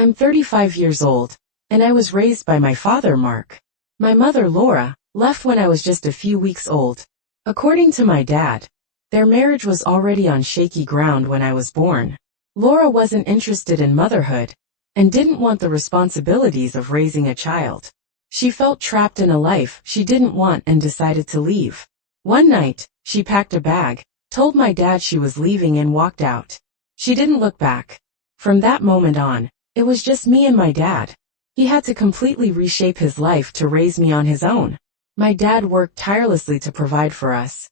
I'm 35 years old, and I was raised by my father, Mark. My mother, Laura, left when I was just a few weeks old. According to my dad, their marriage was already on shaky ground when I was born. Laura wasn't interested in motherhood, and didn't want the responsibilities of raising a child. She felt trapped in a life she didn't want and decided to leave. One night, she packed a bag, told my dad she was leaving and walked out. She didn't look back. From that moment on, it was just me and my dad. He had to completely reshape his life to raise me on his own. My dad worked tirelessly to provide for us,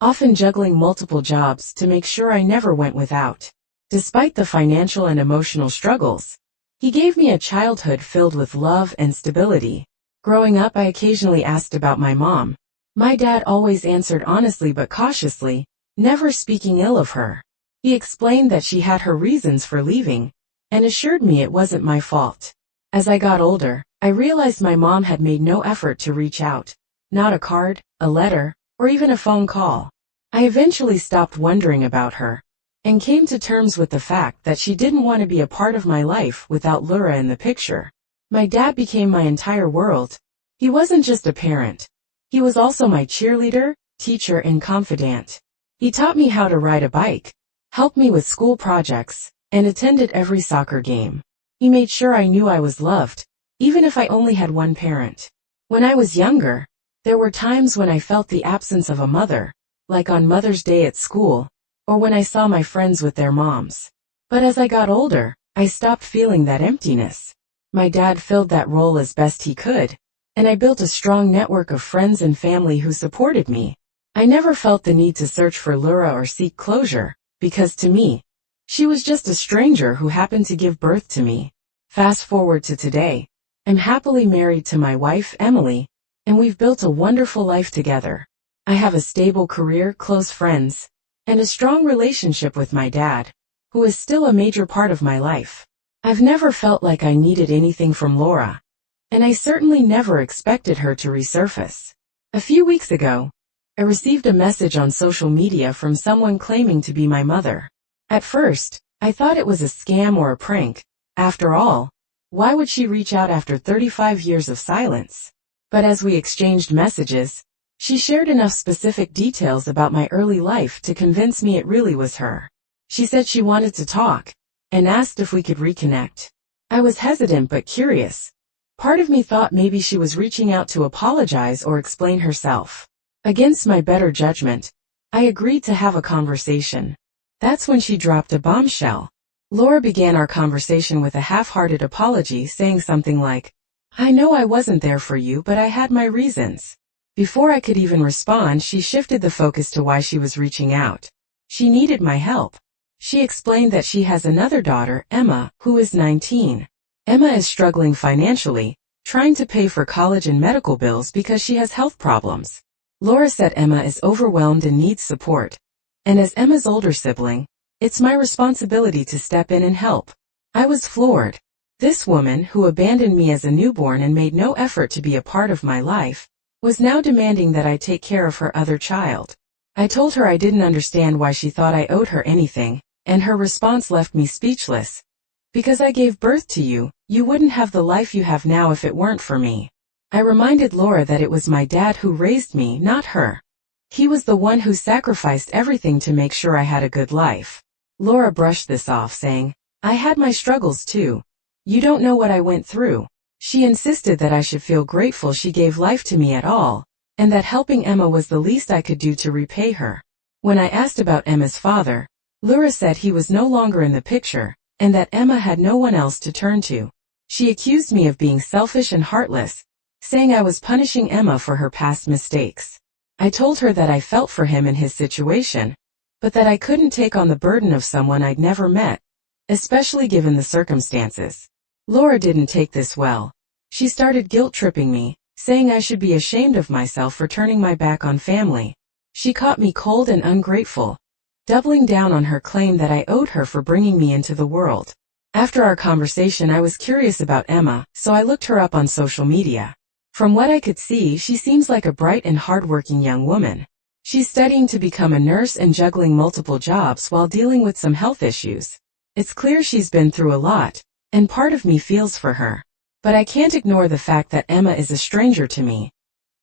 often juggling multiple jobs to make sure I never went without. Despite the financial and emotional struggles, he gave me a childhood filled with love and stability. Growing up, I occasionally asked about my mom. My dad always answered honestly but cautiously, never speaking ill of her. He explained that she had her reasons for leaving, and assured me it wasn't my fault. As I got older, I realized my mom had made no effort to reach out. Not a card, a letter, or even a phone call. I eventually stopped wondering about her, and came to terms with the fact that she didn't want to be a part of my life without Laura in the picture. My dad became my entire world. He wasn't just a parent. He was also my cheerleader, teacher, and confidant. He taught me how to ride a bike, helped me with school projects, and attended every soccer game. He made sure I knew I was loved, even if I only had one parent. When I was younger, there were times when I felt the absence of a mother, like on Mother's Day at school, or when I saw my friends with their moms. But as I got older, I stopped feeling that emptiness. My dad filled that role as best he could, and I built a strong network of friends and family who supported me. I never felt the need to search for Laura or seek closure, because to me, she was just a stranger who happened to give birth to me. Fast forward to today, I'm happily married to my wife, Emily, and we've built a wonderful life together. I have a stable career, close friends, and a strong relationship with my dad, who is still a major part of my life. I've never felt like I needed anything from Laura, and I certainly never expected her to resurface. A few weeks ago, I received a message on social media from someone claiming to be my mother. At first, I thought it was a scam or a prank. After all, why would she reach out after 35 years of silence? But as we exchanged messages, she shared enough specific details about my early life to convince me it really was her. She said she wanted to talk, and asked if we could reconnect. I was hesitant but curious. Part of me thought maybe she was reaching out to apologize or explain herself. Against my better judgment, I agreed to have a conversation. That's when she dropped a bombshell. Laura began our conversation with a half-hearted apology, saying something like, "I know I wasn't there for you, but I had my reasons." Before I could even respond, she shifted the focus to why she was reaching out. She needed my help. She explained that she has another daughter, Emma, who is 19. Emma is struggling financially, trying to pay for college and medical bills because she has health problems. Laura said Emma is overwhelmed and needs support, and as Emma's older sibling, it's my responsibility to step in and help. I was floored. This woman, who abandoned me as a newborn and made no effort to be a part of my life, was now demanding that I take care of her other child. I told her I didn't understand why she thought I owed her anything, and her response left me speechless. "Because I gave birth to you, you wouldn't have the life you have now if it weren't for me." I reminded Laura that it was my dad who raised me, not her. He was the one who sacrificed everything to make sure I had a good life. Laura brushed this off, saying, "I had my struggles too. You don't know what I went through." She insisted that I should feel grateful she gave life to me at all, and that helping Emma was the least I could do to repay her. When I asked about Emma's father, Laura said he was no longer in the picture, and that Emma had no one else to turn to. She accused me of being selfish and heartless, saying I was punishing Emma for her past mistakes. I told her that I felt for him in his situation, but that I couldn't take on the burden of someone I'd never met, especially given the circumstances. Laura didn't take this well. She started guilt-tripping me, saying I should be ashamed of myself for turning my back on family. She caught me cold and ungrateful, doubling down on her claim that I owed her for bringing me into the world. After our conversation, I was curious about Emma, so I looked her up on social media. From what I could see, she seems like a bright and hardworking young woman. She's studying to become a nurse and juggling multiple jobs while dealing with some health issues. It's clear she's been through a lot, and part of me feels for her. But I can't ignore the fact that Emma is a stranger to me.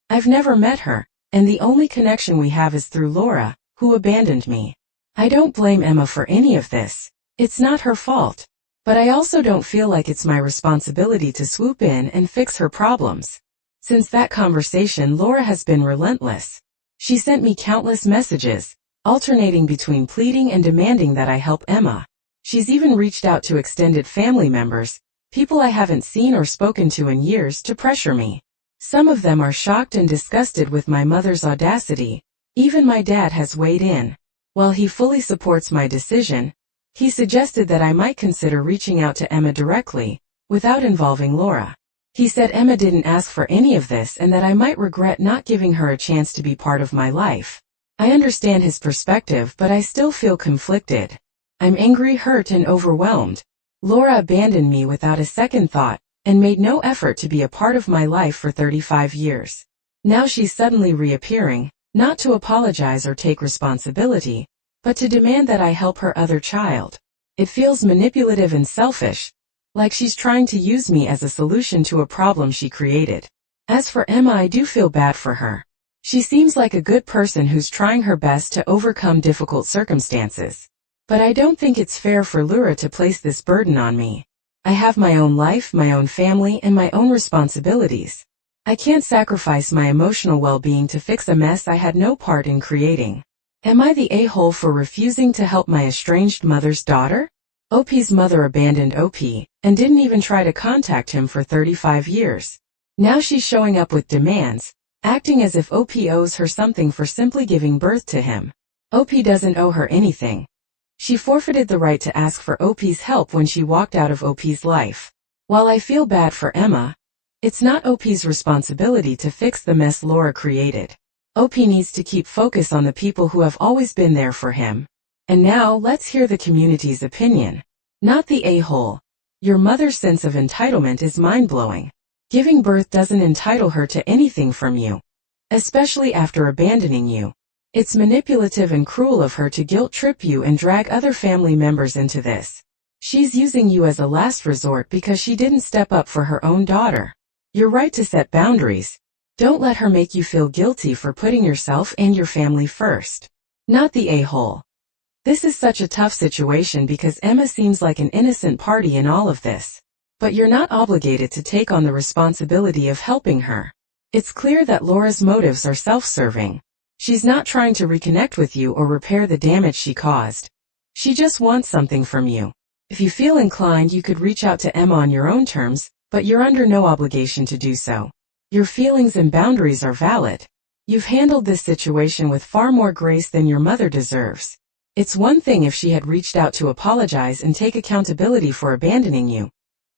I've never met her, and the only connection we have is through Laura, who abandoned me. I don't blame Emma for any of this. It's not her fault. But I also don't feel like it's my responsibility to swoop in and fix her problems. Since that conversation, Laura has been relentless. She sent me countless messages, alternating between pleading and demanding that I help Emma. She's even reached out to extended family members, people I haven't seen or spoken to in years, to pressure me. Some of them are shocked and disgusted with my mother's audacity. Even my dad has weighed in. While he fully supports my decision, he suggested that I might consider reaching out to Emma directly, without involving Laura. He said Emma didn't ask for any of this and that I might regret not giving her a chance to be part of my life. I understand his perspective, but I still feel conflicted. I'm angry, hurt, and overwhelmed. Laura abandoned me without a second thought, and made no effort to be a part of my life for 35 years. Now she's suddenly reappearing, not to apologize or take responsibility, but to demand that I help her other child. It feels manipulative and selfish, like she's trying to use me as a solution to a problem she created. As for Emma, I do feel bad for her. She seems like a good person who's trying her best to overcome difficult circumstances. But I don't think it's fair for Laura to place this burden on me. I have my own life, my own family, and my own responsibilities. I can't sacrifice my emotional well-being to fix a mess I had no part in creating. Am I the a-hole for refusing to help my estranged mother's daughter? OP's mother abandoned OP, and didn't even try to contact him for 35 years. Now she's showing up with demands, acting as if OP owes her something for simply giving birth to him. OP doesn't owe her anything. She forfeited the right to ask for OP's help when she walked out of OP's life. While I feel bad for Emma, it's not OP's responsibility to fix the mess Laura created. OP needs to keep focus on the people who have always been there for him. And now, let's hear the community's opinion. Not the a-hole. Your mother's sense of entitlement is mind-blowing. Giving birth doesn't entitle her to anything from you, especially after abandoning you. It's manipulative and cruel of her to guilt-trip you and drag other family members into this. She's using you as a last resort because she didn't step up for her own daughter. You're right to set boundaries. Don't let her make you feel guilty for putting yourself and your family first. Not the a-hole. This is such a tough situation because Emma seems like an innocent party in all of this. But you're not obligated to take on the responsibility of helping her. It's clear that Laura's motives are self-serving. She's not trying to reconnect with you or repair the damage she caused. She just wants something from you. If you feel inclined, you could reach out to Emma on your own terms, but you're under no obligation to do so. Your feelings and boundaries are valid. You've handled this situation with far more grace than your mother deserves. It's one thing if she had reached out to apologize and take accountability for abandoning you.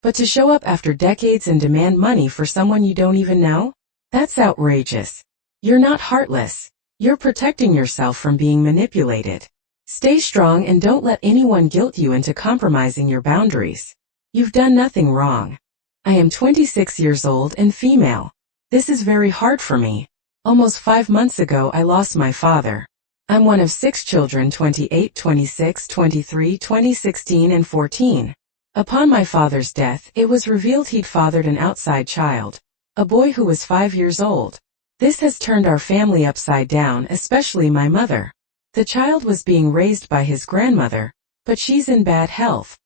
But to show up after decades and demand money for someone you don't even know? That's outrageous. You're not heartless. You're protecting yourself from being manipulated. Stay strong and don't let anyone guilt you into compromising your boundaries. You've done nothing wrong. I am 26 years old and female. This is very hard for me. Almost 5 months ago I lost my father. I'm one of 6 children, 28, 26, 23, 2016 and 14. Upon my father's death, it was revealed he'd fathered an outside child, a boy who was 5 years old. This has turned our family upside down, especially my mother. The child was being raised by his grandmother, but she's in bad health.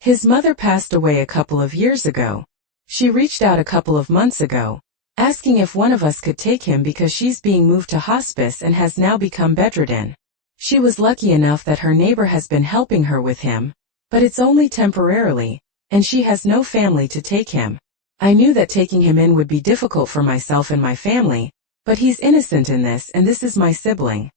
His mother passed away a couple of years ago. She reached out a couple of months ago, asking if one of us could take him because she's being moved to hospice and has now become bedridden. She was lucky enough that her neighbor has been helping her with him, but it's only temporarily, and she has no family to take him. I knew that taking him in would be difficult for myself and my family, but he's innocent in this, and this is my sibling.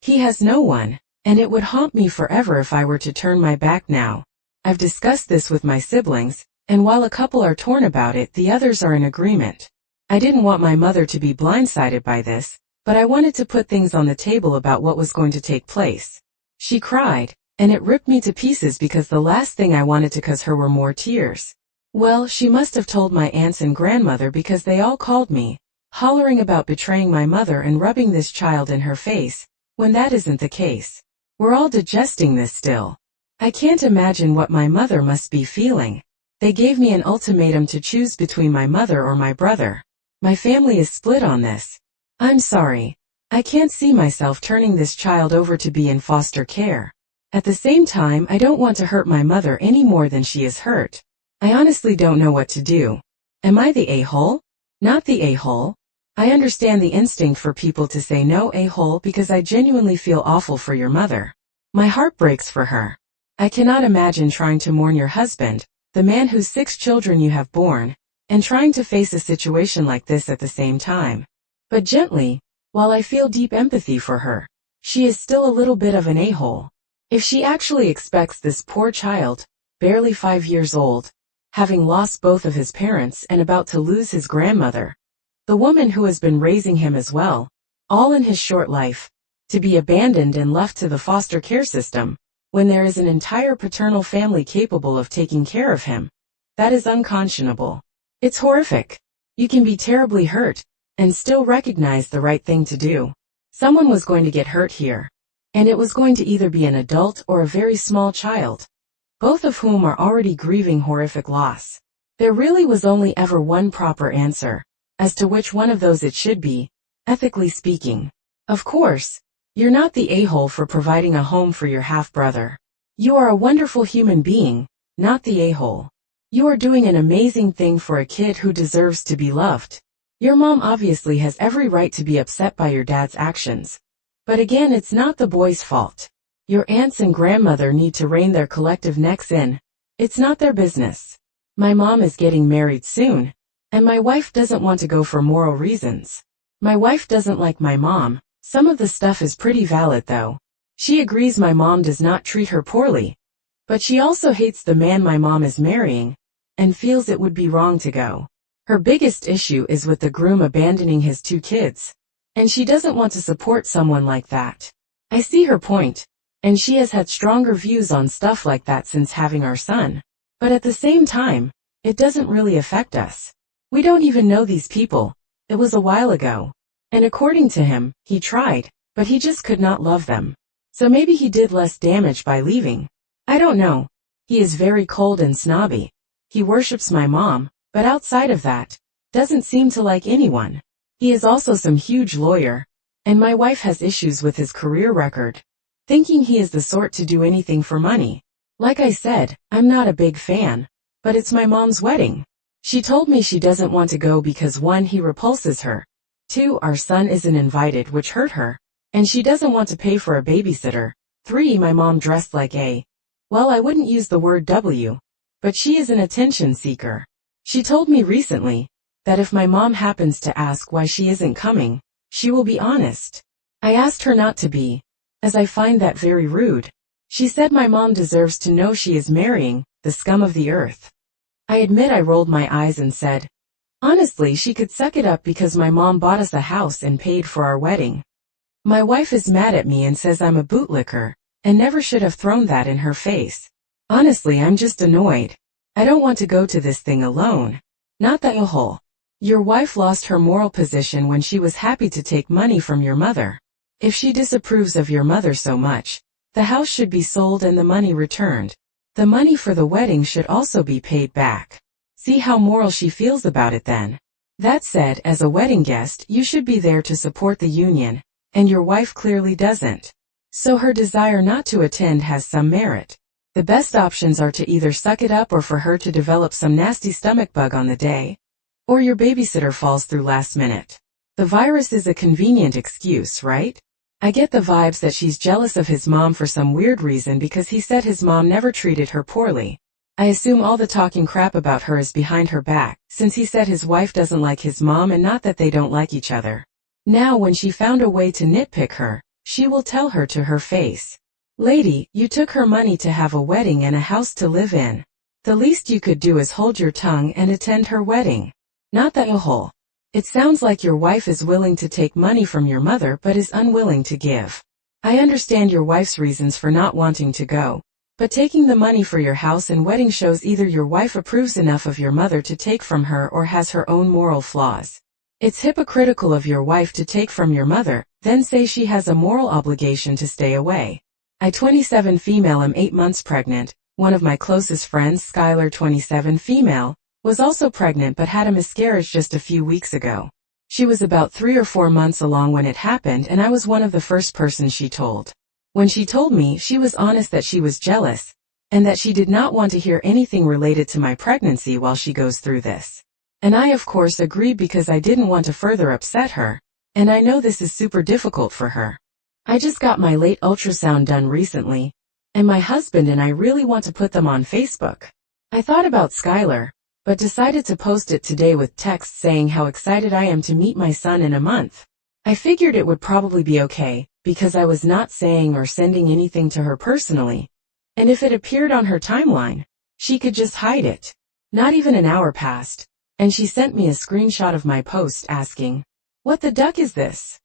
He has no one, and it would haunt me forever if I were to turn my back now. I've discussed this with my siblings, and while a couple are torn about it, the others are in agreement. I didn't want my mother to be blindsided by this, but I wanted to put things on the table about what was going to take place. She cried, and it ripped me to pieces because the last thing I wanted to cause her were more tears. Well, she must have told my aunts and grandmother because they all called me, hollering about betraying my mother and rubbing this child in her face, when that isn't the case. We're all digesting this still. I can't imagine what my mother must be feeling. They gave me an ultimatum to choose between my mother or my brother. My family is split on this. I'm sorry. I can't see myself turning this child over to be in foster care. At the same time, I don't want to hurt my mother any more than she is hurt. I honestly don't know what to do. Am I the a-hole? Not the a-hole. I understand the instinct for people to say no, a-hole, because I genuinely feel awful for your mother. My heart breaks for her. I cannot imagine trying to mourn your husband, the man whose 6 children you have borne, and trying to face a situation like this at the same time. But gently, while I feel deep empathy for her, she is still a little bit of an a-hole. If she actually expects this poor child, barely 5 years old, having lost both of his parents and about to lose his grandmother, the woman who has been raising him as well, all in his short life, to be abandoned and left to the foster care system, when there is an entire paternal family capable of taking care of him, that is unconscionable. It's horrific. You can be terribly hurt, and still recognize the right thing to do. Someone was going to get hurt here, and it was going to either be an adult or a very small child, both of whom are already grieving horrific loss. There really was only ever one proper answer, as to which one of those it should be, ethically speaking. Of course, you're not the a-hole for providing a home for your half-brother. You are a wonderful human being, not the a-hole. You are doing an amazing thing for a kid who deserves to be loved. Your mom obviously has every right to be upset by your dad's actions. But again, it's not the boy's fault. Your aunts and grandmother need to rein their collective necks in. It's not their business. My mom is getting married soon, and my wife doesn't want to go for moral reasons. My wife doesn't like my mom. Some of the stuff is pretty valid though. She agrees my mom does not treat her poorly, but she also hates the man my mom is marrying, and feels it would be wrong to go. Her biggest issue is with the groom abandoning his 2 kids, and she doesn't want to support someone like that. I see her point, and she has had stronger views on stuff like that since having our son. But at the same time, it doesn't really affect us. We don't even know these people. It was a while ago. And according to him, he tried, but he just could not love them. So maybe he did less damage by leaving. I don't know. He is very cold and snobby. He worships my mom, but outside of that, doesn't seem to like anyone. He is also some huge lawyer, and my wife has issues with his career record, thinking he is the sort to do anything for money. Like I said, I'm not a big fan, but it's my mom's wedding. She told me she doesn't want to go because 1, he repulses her. 2, our son isn't invited, which hurt her, and she doesn't want to pay for a babysitter. 3, my mom dressed like well, I wouldn't use the word W, but she is an attention seeker. She told me recently that if my mom happens to ask why she isn't coming, she will be honest. I asked her not to be, as I find that very rude. She said my mom deserves to know she is marrying the scum of the earth. I admit I rolled my eyes and said, honestly, she could suck it up because my mom bought us a house and paid for our wedding. My wife is mad at me and says I'm a bootlicker, and never should have thrown that in her face. Honestly, I'm just annoyed. I don't want to go to this thing alone. Not the a-hole. Your wife lost her moral position when she was happy to take money from your mother. If she disapproves of your mother so much, the house should be sold and the money returned. The money for the wedding should also be paid back. See how moral she feels about it then. That said, as a wedding guest, you should be there to support the union, and your wife clearly doesn't. So her desire not to attend has some merit. The best options are to either suck it up or for her to develop some nasty stomach bug on the day, or your babysitter falls through last minute. The virus is a convenient excuse, right? I get the vibes that she's jealous of his mom for some weird reason because he said his mom never treated her poorly. I assume all the talking crap about her is behind her back, since he said his wife doesn't like his mom and not that they don't like each other. Now when she found a way to nitpick her, she will tell her to her face. Lady, you took her money to have a wedding and a house to live in. The least you could do is hold your tongue and attend her wedding. Not the a-hole. It sounds like your wife is willing to take money from your mother but is unwilling to give. I understand your wife's reasons for not wanting to go, but taking the money for your house and wedding shows either your wife approves enough of your mother to take from her or has her own moral flaws. It's hypocritical of your wife to take from your mother, then say she has a moral obligation to stay away. I 27 female am 8 months pregnant. One of my closest friends, Skylar 27 female, was also pregnant but had a miscarriage just a few weeks ago. She was about 3 or 4 months along when it happened, and I was one of the first persons she told. When she told me, she was honest that she was jealous, and that she did not want to hear anything related to my pregnancy while she goes through this. And I of course agreed because I didn't want to further upset her, and I know this is super difficult for her. I just got my late ultrasound done recently, and my husband and I really want to put them on Facebook. I thought about Skylar, but decided to post it today with text saying how excited I am to meet my son in a month. I figured it would probably be okay, because I was not saying or sending anything to her personally, and if it appeared on her timeline, she could just hide it. Not even an hour passed, and she sent me a screenshot of my post asking, "What the duck is this?"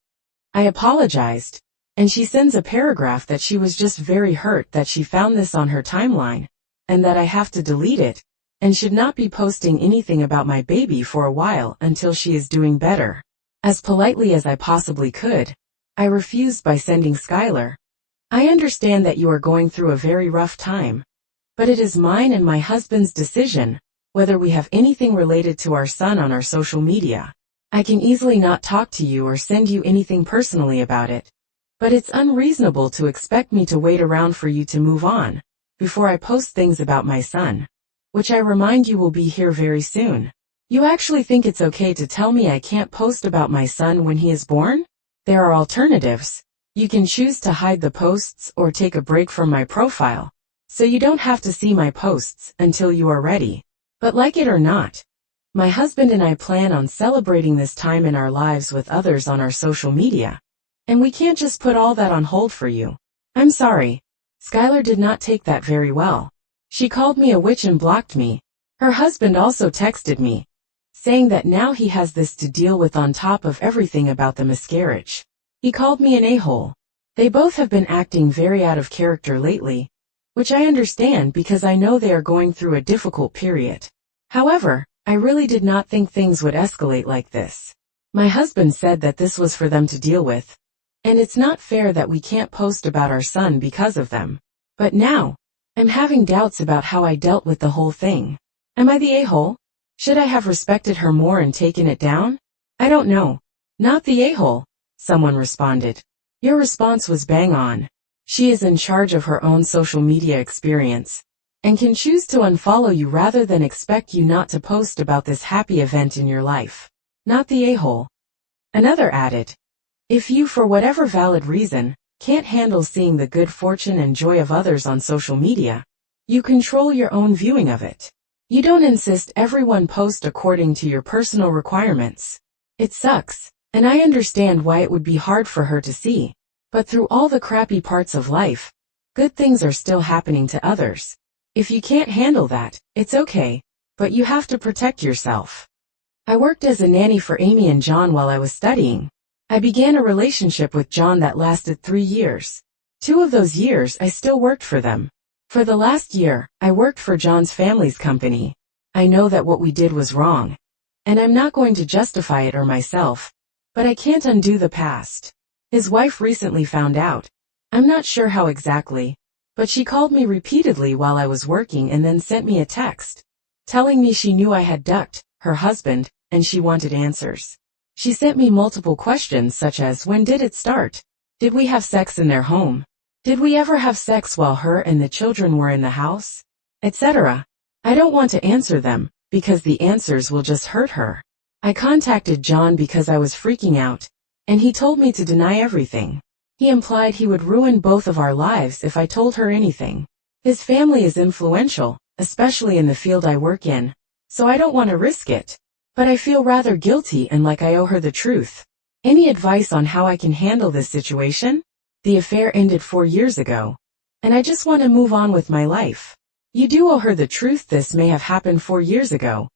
I apologized, and she sends a paragraph that she was just very hurt that she found this on her timeline, and that I have to delete it, and should not be posting anything about my baby for a while until she is doing better. As politely as I possibly could, I refused by sending Skylar, "I understand that you are going through a very rough time, but it is mine and my husband's decision whether we have anything related to our son on our social media. I can easily not talk to you or send you anything personally about it, but it's unreasonable to expect me to wait around for you to move on before I post things about my son, which I remind you will be here very soon. You actually think it's okay to tell me I can't post about my son when he is born? There are alternatives. You can choose to hide the posts or take a break from my profile, so you don't have to see my posts until you are ready. But like it or not, my husband and I plan on celebrating this time in our lives with others on our social media, and we can't just put all that on hold for you." I'm sorry. Skylar did not take that very well. She called me a witch and blocked me. Her husband also texted me, saying that now he has this to deal with on top of everything about the miscarriage. He called me an a-hole. They both have been acting very out of character lately, which I understand because I know they are going through a difficult period. However, I really did not think things would escalate like this. My husband said that this was for them to deal with, and it's not fair that we can't post about our son because of them. But now, I'm having doubts about how I dealt with the whole thing. Am I the a-hole? Should I have respected her more and taken it down? I don't know. Not the a-hole, someone responded. Your response was bang on. She is in charge of her own social media experience, and can choose to unfollow you rather than expect you not to post about this happy event in your life. Not the a-hole. Another added, if you, for whatever valid reason, can't handle seeing the good fortune and joy of others on social media, you control your own viewing of it. You don't insist everyone post according to your personal requirements. It sucks, and I understand why it would be hard for her to see. But through all the crappy parts of life, good things are still happening to others. If you can't handle that, it's okay, but you have to protect yourself. I worked as a nanny for Amy and John while I was studying. I began a relationship with John that lasted 3 years. 2 of those years I still worked for them. For the last year, I worked for John's family's company. I know that what we did was wrong, and I'm not going to justify it or myself, but I can't undo the past. His wife recently found out. I'm not sure how exactly, but she called me repeatedly while I was working and then sent me a text, telling me she knew I had ducked her husband, and she wanted answers. She sent me multiple questions such as, when did it start? Did we have sex in their home? Did we ever have sex while her and the children were in the house? Etc. I don't want to answer them, because the answers will just hurt her. I contacted John because I was freaking out, and he told me to deny everything. He implied he would ruin both of our lives if I told her anything. His family is influential, especially in the field I work in, so I don't want to risk it. But I feel rather guilty and like I owe her the truth. Any advice on how I can handle this situation? The affair ended 4 years ago, and I just want to move on with my life. You do owe her the truth. This may have happened 4 years ago,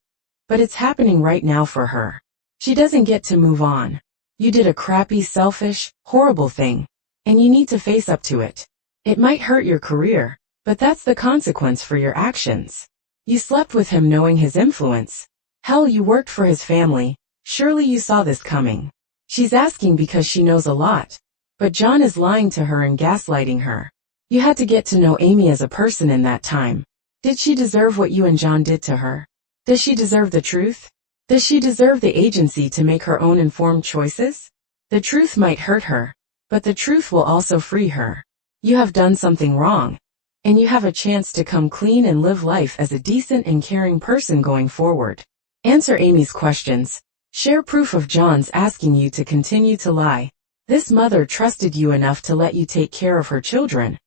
but it's happening right now for her. She doesn't get to move on. You did a crappy, selfish, horrible thing, and you need to face up to it. It might hurt your career, but that's the consequence for your actions. You slept with him knowing his influence. Hell, you worked for his family. Surely you saw this coming. She's asking because she knows a lot, but John is lying to her and gaslighting her. You had to get to know Amy as a person in that time. Did she deserve what you and John did to her? Does she deserve the truth? Does she deserve the agency to make her own informed choices? The truth might hurt her, but the truth will also free her. You have done something wrong, and you have a chance to come clean and live life as a decent and caring person going forward. Answer Amy's questions. Share proof of John's asking you to continue to lie. This mother trusted you enough to let you take care of her children,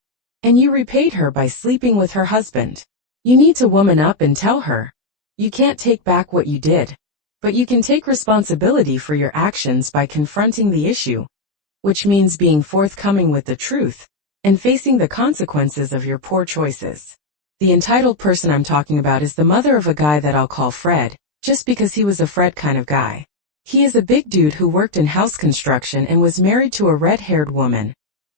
and you repaid her by sleeping with her husband. You need to woman up and tell her. You can't take back what you did, but you can take responsibility for your actions by confronting the issue, which means being forthcoming with the truth and facing the consequences of your poor choices. The entitled person I'm talking about is the mother of a guy that I'll call Fred, just because he was a Fred kind of guy. He is a big dude who worked in house construction and was married to a red-haired woman,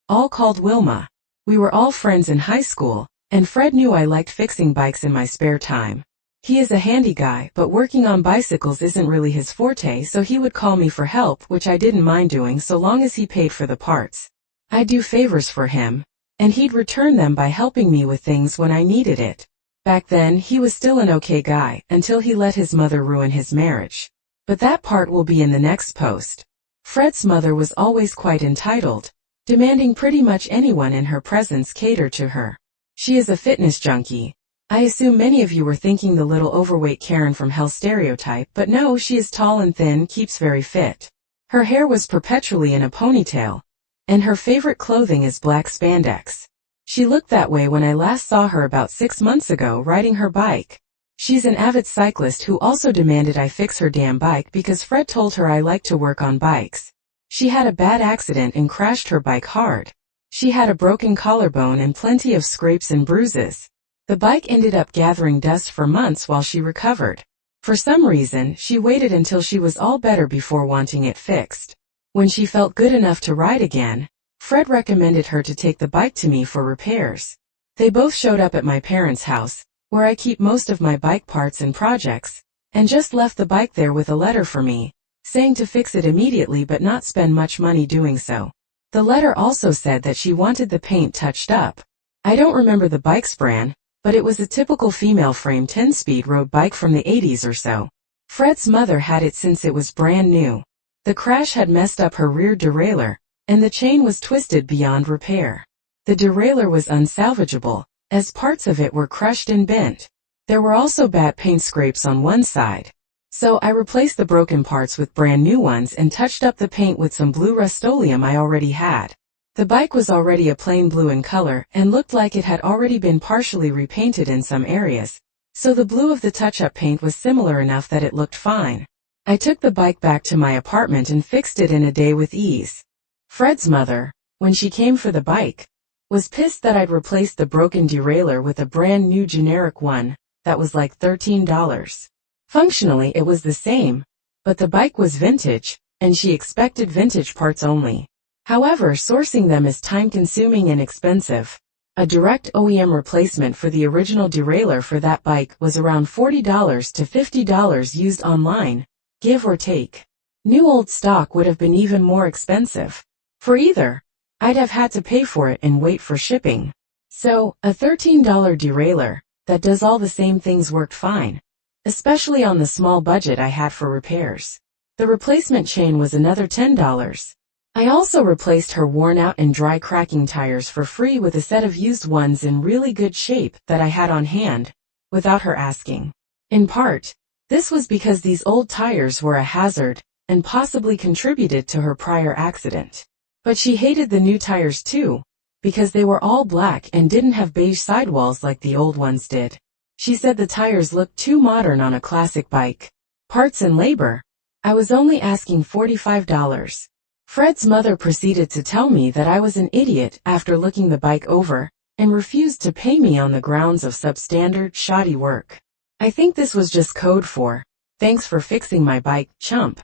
all called Wilma. We were all friends in high school, and Fred knew I liked fixing bikes in my spare time. He is a handy guy, but working on bicycles isn't really his forte, so he would call me for help, which I didn't mind doing so long as he paid for the parts. I'd do favors for him, and he'd return them by helping me with things when I needed it. Back then, he was still an okay guy, until he let his mother ruin his marriage. But that part will be in the next post. Fred's mother was always quite entitled, demanding pretty much anyone in her presence cater to her. She is a fitness junkie. I assume many of you were thinking the little overweight Karen from Hell stereotype, but no, she is tall and thin, keeps very fit. Her hair was perpetually in a ponytail, and her favorite clothing is black spandex. She looked that way when I last saw her about 6 months ago riding her bike. She's an avid cyclist who also demanded I fix her damn bike because Fred told her I like to work on bikes. She had a bad accident and crashed her bike hard. She had a broken collarbone and plenty of scrapes and bruises. The bike ended up gathering dust for months while she recovered. For some reason, she waited until she was all better before wanting it fixed. When she felt good enough to ride again, Fred recommended her to take the bike to me for repairs. They both showed up at my parents' house, where I keep most of my bike parts and projects, and just left the bike there with a letter for me, saying to fix it immediately but not spend much money doing so. The letter also said that she wanted the paint touched up. I don't remember the bike's brand, but it was a typical female frame 10-speed road bike from the 80s or so. Fred's mother had it since it was brand new. The crash had messed up her rear derailleur, and the chain was twisted beyond repair. The derailleur was unsalvageable, as parts of it were crushed and bent. There were also bad paint scrapes on one side. So I replaced the broken parts with brand new ones and touched up the paint with some blue Rust-Oleum I already had. The bike was already a plain blue in color and looked like it had already been partially repainted in some areas, so the blue of the touch-up paint was similar enough that it looked fine. I took the bike back to my apartment and fixed it in a day with ease. Fred's mother, when she came for the bike, was pissed that I'd replaced the broken derailleur with a brand new generic one that was like $13. Functionally it was the same, but the bike was vintage, and she expected vintage parts only. However, sourcing them is time-consuming and expensive. A direct OEM replacement for the original derailleur for that bike was around $40 to $50 used online, give or take. New old stock would have been even more expensive. For either, I'd have had to pay for it and wait for shipping. So, a $13 derailleur that does all the same things worked fine, especially on the small budget I had for repairs. The replacement chain was another $10. I also replaced her worn-out and dry cracking tires for free with a set of used ones in really good shape that I had on hand, without her asking. In part, this was because these old tires were a hazard and possibly contributed to her prior accident. But she hated the new tires too, because they were all black and didn't have beige sidewalls like the old ones did. She said the tires looked too modern on a classic bike. Parts and labor. I was only asking $45. Fred's mother proceeded to tell me that I was an idiot after looking the bike over, and refused to pay me on the grounds of substandard, shoddy work. I think this was just code for, thanks for fixing my bike, chump.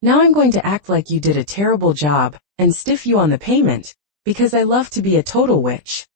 Now I'm going to act like you did a terrible job, and stiff you on the payment, because I love to be a total witch.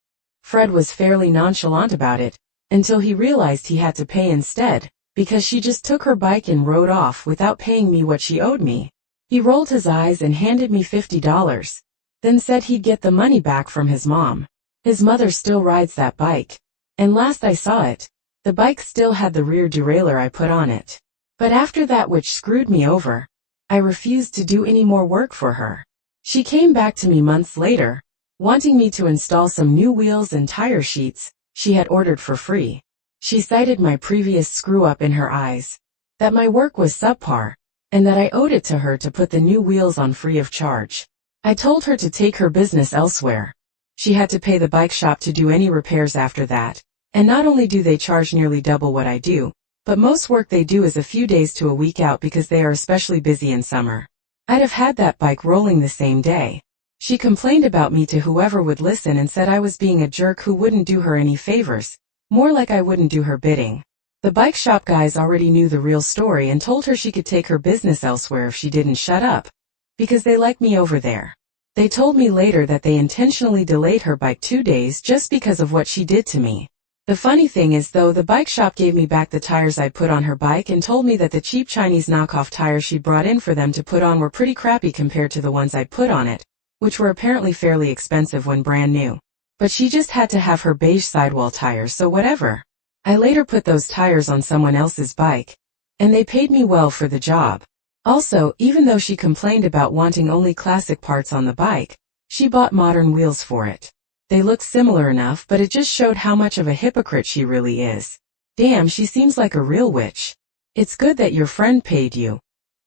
Fred was fairly nonchalant about it, until he realized he had to pay instead, because she just took her bike and rode off without paying me what she owed me. He rolled his eyes and handed me $50, then said he'd get the money back from his mom. His mother still rides that bike. And last I saw it, the bike still had the rear derailleur I put on it. But after that, which screwed me over, I refused to do any more work for her. She came back to me months later, wanting me to install some new wheels and tire sheets she had ordered for free. She cited my previous screw-up in her eyes, that my work was subpar, and that I owed it to her to put the new wheels on free of charge. I told her to take her business elsewhere. She had to pay the bike shop to do any repairs after that, and not only do they charge nearly double what I do, but most work they do is a few days to a week out because they are especially busy in summer. I'd have had that bike rolling the same day. She complained about me to whoever would listen and said I was being a jerk who wouldn't do her any favors, more like I wouldn't do her bidding. The bike shop guys already knew the real story and told her she could take her business elsewhere if she didn't shut up, because they like me over there. They told me later that they intentionally delayed her bike 2 days just because of what she did to me. The funny thing is though, the bike shop gave me back the tires I put on her bike and told me that the cheap Chinese knockoff tires she brought in for them to put on were pretty crappy compared to the ones I'd put on it, which were apparently fairly expensive when brand new. But she just had to have her beige sidewall tires, so whatever. I later put those tires on someone else's bike, and they paid me well for the job. Also, even though she complained about wanting only classic parts on the bike, she bought modern wheels for it. They looked similar enough, but it just showed how much of a hypocrite she really is. Damn, she seems like a real witch. It's good that your friend paid you.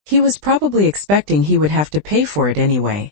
He was probably expecting he would have to pay for it anyway.